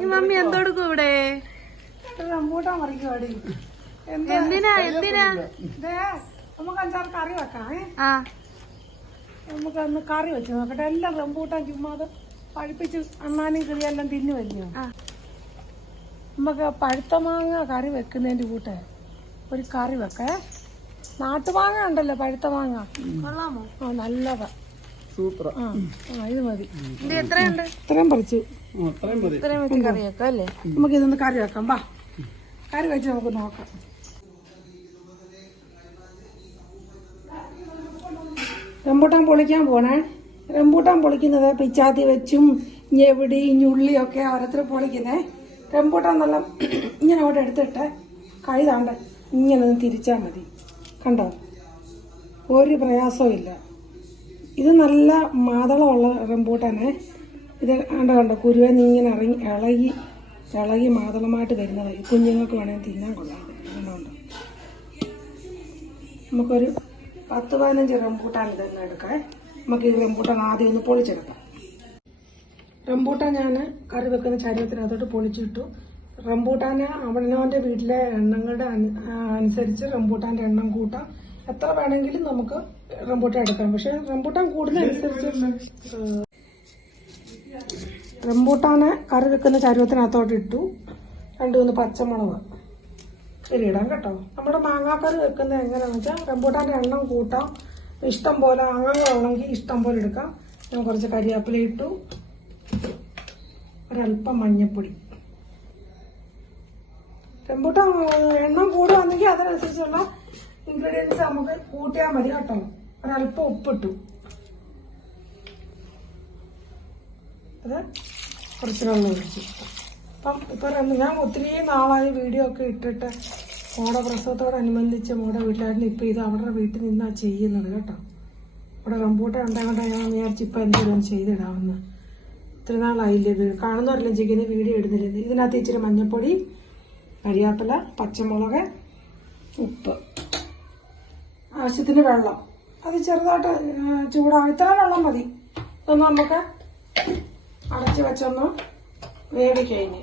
ഈ മമ്മി എന്തോടുക്കും ഇവിടെ? റംബൂട്ടാൻ പറിക്കുവാടി. എന്തിനാ എന്തിനാ? നമുക്ക് 5-6 കറി വെക്കാം. നമുക്കൊന്ന് കറി വെച്ച് നോക്കട്ടെ. എല്ലാം റംബൂട്ടാൻ ചുമ്മാതെ പഴുപ്പിച്ച് അണ്ണാനും കിളിയെല്ലാം തിന്നുവല്ലോ. നമുക്ക് പഴുത്ത മാങ്ങ കറി വെക്കുന്നതിന്റെ കൂട്ടെ ഒരു കറി വെക്കേ. നാട്ടുമാങ്ങ ഉണ്ടല്ലോ, പഴുത്ത മാങ്ങ. കൊള്ളാമോ? നല്ലതാ, സൂപ്പർ. ഇത് മതി. ഇത് എത്രയുണ്ട്? ഇത്രയും പറിച്ചു. ഇത്രയും വെച്ച് കറി വെക്കാം അല്ലേ? നമുക്ക് ഇതൊന്ന് കറി വെക്കാം. വാ, കറി വെച്ച് നമുക്ക് നോക്കാം. റംബൂട്ടാൻ പൊളിക്കാൻ പോണേ. റംബൂട്ടാൻ പൊളിക്കുന്നത് പിച്ചാത്തി വെച്ചും ഞെവിടി ഞുള്ളിയൊക്കെ ഓരോരുത്തർ പൊളിക്കുന്നേ. റംബൂട്ടാൻ നല്ല ഇങ്ങനെ അവിടെ എടുത്തിട്ട് കൈതാണ്ട് ഇങ്ങനെ ഒന്ന് തിരിച്ചാൽ മതി. കണ്ടോ, ഒരു പ്രയാസവും ഇല്ല. ഇത് നല്ല മാതളമുള്ള റംബൂട്ടാനെ. ഇത് കണ്ടോ കുരുവെന്ന് ഇങ്ങനെ ഇളകി മാതളമായിട്ട് വരുന്നത്. കുഞ്ഞുങ്ങൾക്ക് വേണമെങ്കിൽ തിന്നാൻ കൊള്ളാം. അതുകൊണ്ട് നമുക്കൊരു 10-15 റംബൂട്ടാൻ ഇതെന്ന് എടുക്കാം. നമുക്ക് ഈ റംബൂട്ടാൻ ആദ്യം ഒന്ന് പൊളിച്ചെടുക്കാം. റംബൂട്ടാൻ ഞാൻ കറി വെക്കുന്ന ചരുവത്തിനകത്തോട്ട് പൊളിച്ചിട്ടു. റംബൂട്ടാന് അവനവന്റെ വീട്ടിലെ എണ്ണങ്ങളുടെ അനുസരിച്ച് റംബൂട്ടാന്റെ എണ്ണം കൂട്ടാം. എത്ര വേണമെങ്കിലും നമുക്ക് റംബൂട്ടാൻ എടുക്കാം. പക്ഷെ റംബൂട്ടാൻ കൂടുന്നതനുസരിച്ച് റംബൂട്ടാനെ കറി വെക്കുന്ന ചരുവത്തിനകത്തോട്ട് ഇട്ടു. 2-3 പച്ചമുളക് ശരിയിടാം കേട്ടോ. നമ്മുടെ മാങ്ങാക്കറി വെക്കുന്നത് എങ്ങനെയാണെന്ന് വെച്ചാൽ റംബൂട്ടാന്റെ എണ്ണം കൂട്ടാം. ഇഷ്ടം പോലെ അംഗങ്ങളുണ്ടെങ്കിൽ ഇഷ്ടം പോലെ എടുക്കാം. ഞാൻ കുറച്ച് കരിവേപ്പില ഇട്ടു, ഒരല്പം മഞ്ഞപ്പൊടി. റംബൂട്ടാൻ എണ്ണം കൂടുകയാണെങ്കിൽ അതിനനുസരിച്ചുള്ള ഇൻഗ്രീഡിയൻസ് നമുക്ക് കൂട്ടിയാൽ മതി കേട്ടോ. ഒരല്പം ഉപ്പിട്ടു. അത് കുറച്ച് വെള്ളം ഒഴിച്ചു. ഇപ്പം ഞാൻ ഒത്തിരി നാളായി വീഡിയോ ഒക്കെ ഇട്ടിട്ട് മോടെ പ്രസവത്തോടനുബന്ധിച്ച് മോടെ വീട്ടിലായിരുന്നു. ഇപ്പം ഇത് അവരുടെ വീട്ടിൽ നിന്നാണ് ചെയ്യുന്നത് കേട്ടോ. ഇവിടെ റംബൂട്ടാൻ ഉണ്ടാകട്ടെ ഞാൻ വിചാരിച്ച് ഇപ്പം എന്തെങ്കിലും ചെയ്തിടാമെന്ന്. ഇത്ര നാളായില്ലേ കാണുന്നവരെല്ലാം ചെയ്യുന്ന വീഡിയോ ഇടുന്നില്ല. ഇതിനകത്ത് ഇച്ചിരി മഞ്ഞൾപ്പൊടി, കരിയാപ്പില, പച്ചമുളക്, ഉപ്പ്, ആവശ്യത്തിന് വെള്ളം. അത് ചെറുതായിട്ട് ചൂടാവും. ഇത്ര വെള്ളം മതി. ഇതൊന്ന് നമുക്ക് അടച്ചു വെച്ചൊന്ന് വേവിക്കഴിഞ്ഞ്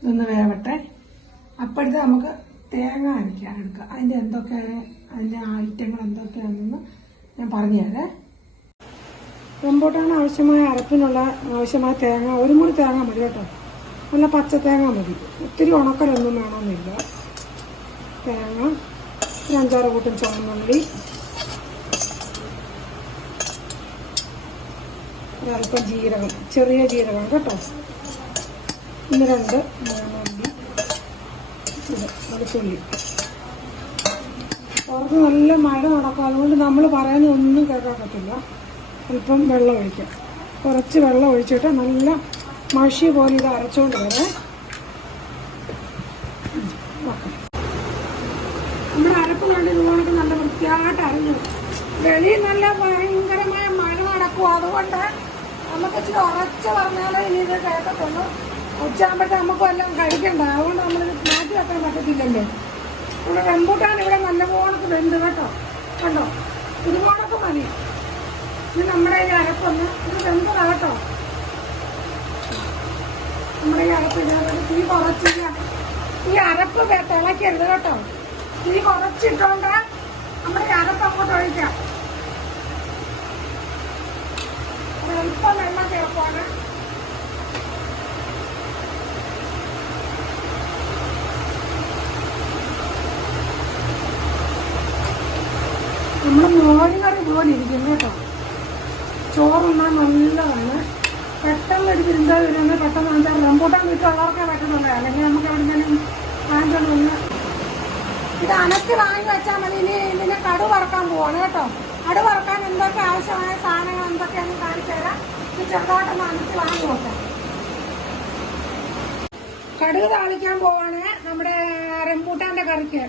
ഇതൊന്ന് വേവട്ടെ. അപ്പോഴത്തെ നമുക്ക് തേങ്ങ അരയ്ക്കാൻ എടുക്കാം. അതിന്റെ ഐറ്റങ്ങൾ എന്തൊക്കെയാണെന്ന് ഞാൻ പറഞ്ഞുതരേ. റംബൂട്ടാൻ ആവശ്യമായ തേങ്ങ 1 മുറി തേങ്ങ മതി കേട്ടോ. നല്ല പച്ച തേങ്ങ മതി. ഒത്തിരി ഉണക്കലൊന്നും വേണമെന്നില്ല. തേങ്ങ, 5-6 കൂട്ടം ചുവന്നുള്ളി, ഒരല്പം ജീരകം, ചെറിയ ജീരകം കേട്ടോ. 2 മൂന്നുള്ളി, വെളുത്തുള്ളി. പുറത്ത് നല്ല മഴ നടക്കും. അതുകൊണ്ട് നമ്മൾ പറയുന്ന ഒന്നും കേൾക്കാൻ പറ്റില്ല. അല്പം വെള്ളം ഒഴിക്കാം. കുറച്ച് വെള്ളം ഒഴിച്ചിട്ട് നല്ല മഷി പോലെ ഇത് അരച്ചുകൊണ്ട് വരെ. നമ്മുടെ അരപ്പ് കണ്ട് ഇതുപോലെ നല്ല വൃത്തിയായിട്ട് അരഞ്ഞു. വെളിയിൽ നല്ല ഭയങ്കരമായ മഴ നടക്കും. അതുകൊണ്ട് നമുക്ക് ഇച്ചിരി ഉറച്ച് പറഞ്ഞാലേ ഇനി ഇത് കേൾക്കത്തുള്ളൂ. ഉച്ചയാകുമ്പോഴത്തെ നമുക്ക് എല്ലാം കഴിക്കണ്ട. അതുകൊണ്ട് നമ്മളിത് മാറ്റി വെക്കാൻ പറ്റത്തില്ലല്ലോ. ഇവിടെ റംബൂട്ടാൻ ഇവിടെ നല്ല പോണക്ക് വെന്ത് കേട്ടോ. കണ്ടോ, ഇതുപോണക്ക് മതി. ഇത് നമ്മുടെ ഈ അരപ്പൊന്ന് ഇത് വെന്തതാ കേട്ടോ. നമ്മുടെ ഈ അരപ്പ് ഇതേപോലെ തീ കുറച്ചില്ല. ഈ അരപ്പ് തിളയ്ക്കരുത് കേട്ടോ. തീ കുറച്ചിട്ടോണ്ട് നമ്മുടെ ഈ അരപ്പ് അങ്ങോട്ട് ഒഴിക്കാം. ഒരല്പം വെള്ളം ചേർപ്പാണ്. നമ്മുടെ മോരുകറി പോലെ ഇരിക്കും കേട്ടോ. ചോറുണ്ണാൻ നല്ലതാണ്. പെട്ടെന്ന് ഒരു തിരുന്താ വരുന്നത്. പെട്ടെന്ന് എന്താ റംബൂട്ടാൻ വീട്ടിലുള്ളവർക്കേ പറ്റുന്നുള്ളൂ. അല്ലെങ്കിൽ നമുക്ക് എവിടെയെങ്കിലും വാങ്ങിക്കൊണ്ടൊന്ന് ഇത് അനക്ക് വാങ്ങി വെച്ചാൽ മതി. ഇനി ഇതിനെ കടു വറക്കാൻ പോവാണ് കേട്ടോ. കടു വറക്കാൻ എന്തൊക്കെ ആവശ്യമായ സാധനങ്ങൾ എന്തൊക്കെയാണെന്ന് കാണിച്ചു തരാം. ഇത് ചെറുതായിട്ടൊന്ന് അനക്ക് വാങ്ങി വെക്കാം. കടുക് താളിക്കാൻ പോവാണ് നമ്മുടെ റംബൂട്ടാന്റെ കറിക്ക്.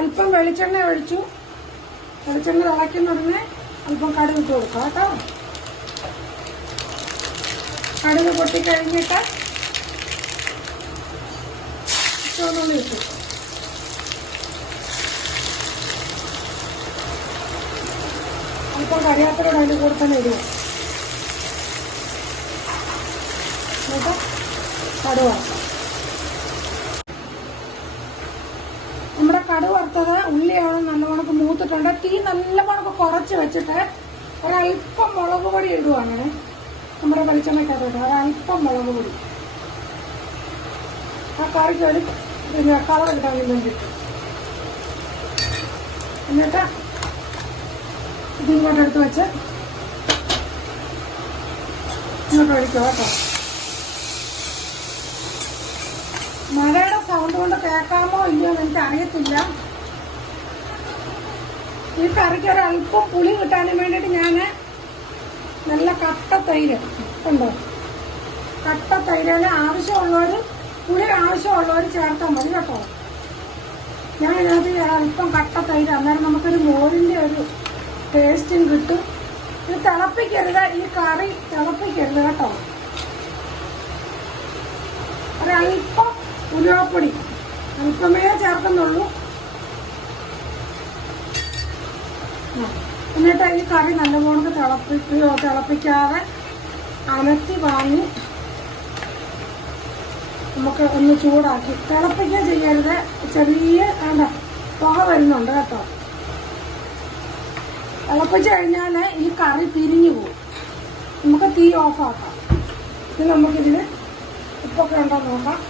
അല്പം വെളിച്ചെണ്ണ ഒഴിച്ചു. വെളിച്ചെണ്ണ തിളയ്ക്കുന്നുടനെ അല്പം കടുക് ഇട്ട് കൊടുക്കാം കേട്ടോ. കടുക് പൊട്ടിക്കഴിഞ്ഞിട്ട് ചുവന്നുള്ളി ഇട്ടു. അല്പം കറിവേപ്പിലയുടെ അതിൻ്റെ കൂടെ തന്നെ ഇടുക. എന്നിട്ട് കടുക് വറുക്കാം. നമ്മുടെ കടുക് വറുത്തത് ഉള്ളിയാണ് നല്ലവണ്ണം മൂത്തിട്ടുണ്ട്. തീ നല്ലവണ്ണം കുറച്ച് വെച്ചിട്ട് ഒരല്പം മുളക് പൊടി ഇടുവാണ്. നമ്മുടെ വെളിച്ചെണ്ണയ്ക്കകത്തോട്ട് ഒരല്പം മുളക് പൊടി. ആ കറിക്ക് ഒരു കളർ കിട്ടാൻ വേണ്ടിയിട്ട്. എന്നിട്ട് ഇതിങ്ങോട്ട് എടുത്ത് വെച്ച് ഇങ്ങോട്ട് ഒഴിക്കുക കേട്ടോ. മഴയുടെ സൗണ്ട് കൊണ്ട് കേൾക്കാമോ ഇല്ലയോ എന്ന് എനിക്ക് അറിയത്തില്ല. ഈ കറിക്ക് ഒരല്പം പുളി കിട്ടാനും വേണ്ടിയിട്ട് ഞാൻ നല്ല കട്ട തൈര് ഉണ്ടോ, കട്ട തൈരിന് ആവശ്യമുള്ളവർ, പുളി ആവശ്യമുള്ളവർ ചേർത്താൽ മതി കേട്ടോ. ഞാൻ ഇതിനകത്ത് അല്പം കട്ട തൈര്, അന്നേരം നമുക്കൊരു മോരിൻ്റെ ഒരു ടേസ്റ്റും കിട്ടും. ഇത് തിളപ്പിക്കരുത്, ഈ കറി തിളപ്പിക്കരുത് കേട്ടോ. ഒരല്പം ഉലുവാപ്പൊടി അല്പമേ ചേർക്കുന്നുള്ളൂ. എന്നിട്ട് ഈ കറി നല്ലപോലെ തിളപ്പിക്കാതെ അനത്തി വാങ്ങി നമുക്ക് ഒന്ന് ചൂടാക്കി. തിളപ്പിക്കാൻ ചെയ്യരുത്, ചെറിയ പുക വരുന്നുണ്ട് കേട്ടോ. തിളപ്പിച്ച് കഴിഞ്ഞാൽ ഈ കറി പിരിഞ്ഞു പോകും. നമുക്ക് തീ ഓഫാക്കാം. ഇത് നമുക്കിതിന് ഉപ്പൊക്കെ ഉണ്ടോ നോക്കാം.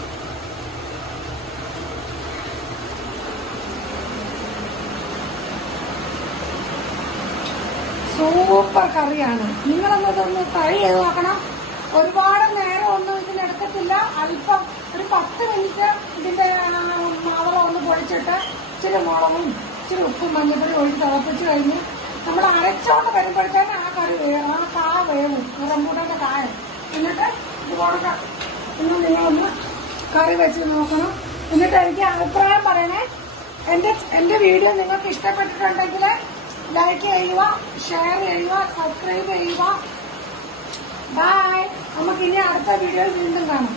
സൂപ്പർ കറിയാണ്. നിങ്ങളൊന്നതൊന്ന് ട്രൈ ചെയ്ത് നോക്കണം. ഒരുപാട് നേരം ഒന്നും ഇതിനെടുക്കത്തില്ല. അല്പം ഒരു 10 മിനിറ്റ് ഇതിന്റെ മാവളം ഒന്ന് പൊടിച്ചിട്ട് ഇച്ചിരി മുളകും ഇച്ചിരി ഉപ്പും മഞ്ഞപ്പൊടി ഒഴിച്ച് തിളപ്പിച്ച് കഴിഞ്ഞ് നമ്മൾ അരച്ചോണ്ട് വരുമ്പോഴത്തേന് ആ കറി ആ കാ വേവും, റംബൂട്ടാന്റെ കായ. എന്നിട്ട് ഇതുപോലെ നിങ്ങളൊന്ന് കറി വെച്ച് നോക്കണം. എന്നിട്ട് എനിക്ക് അഭിപ്രായം പറയണേ. എന്റെ വീഡിയോ നിങ്ങൾക്ക് ഇഷ്ടപ്പെട്ടിട്ടുണ്ടെങ്കിൽ ലൈക്ക് ചെയ്യുക, ഷെയർ ചെയ്യുക, സബ്സ്ക്രൈബ് ചെയ്യുക. ബൈ. നമുക്കിനി അടുത്ത വീഡിയോയിൽ വീണ്ടും കാണാം.